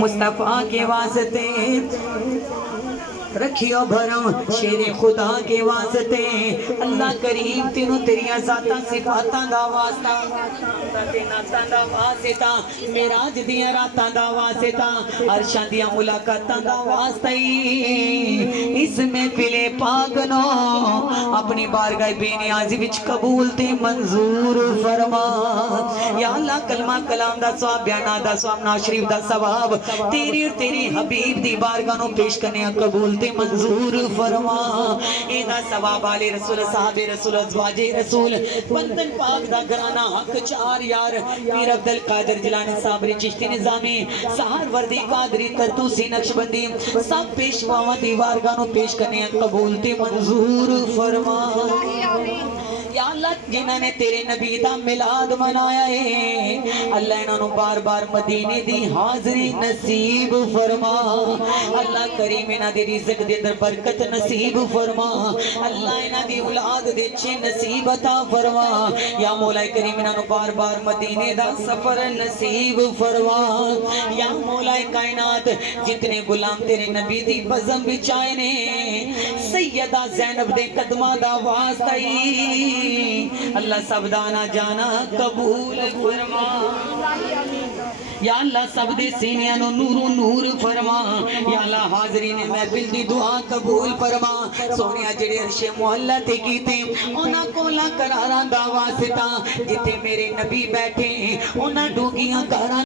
مصطفیٰ کے واسطے رکھیو بھرم شیر خدا کے واسطے اللہ کریم تینوں تیریاں ذاتاں صفاتاں دا واسطہ ناتاں دا واسطہ میراج دیاں راتاں دا واسطہ عرشاں دیاں ملاقاتاں دا واسطہ اس محفل پاک نو اپنی بارگاہ بے نیازی وچ قبول تے منظور فرما یا اللہ کلمہ کلام دا ثواب بیانات دا ثواب نعت شریف دا ثواب تیری اور تیری حبیب دی بارگاہ نو پیش کرنے قبول تے منظور فرما ایدہ ثواب آلِ رسول صحاب رسول ازواج رسول بندن پاک دا گرانا حق چار یار میر عبدالقادر جلانی صابری چشتی نظامی سہار وردی قادری ترتوسی نقشبندی سب پیشواں دی بارگاہ نو پیش کرنے قبول تے منظور فرما یا اللہ جنہاں نے تیرے نبی دا ملاد منایا ہے اللہ انہوں بار بار مدینے دی حاضری نصیب فرما اللہ کریم انہاں دی رزق دے در برکت نصیب فرما اللہ انہاں دی اولاد دے چھے نصیب عطا فرما یا مولا کریم انہوں بار بار مدینے دا سفر نصیب فرما یا مولا کائنات جتنے غلام تیرے نبی دی بزم بچائے نے سیدہ زینب دے قدمہ دا واسطہ اللہ سب دانا جانا قبول فرما یا اللہ سب دے سینیاں نو نور نور فرما یا اللہ حاضرین محفل دی دعا قبول فرما سونیا جڑے عرش معلا تے کیتے انہاں کولا قراراں دا واسطہ جتے میرے نبی بیٹھے انہاں ڈوگیاں کاراں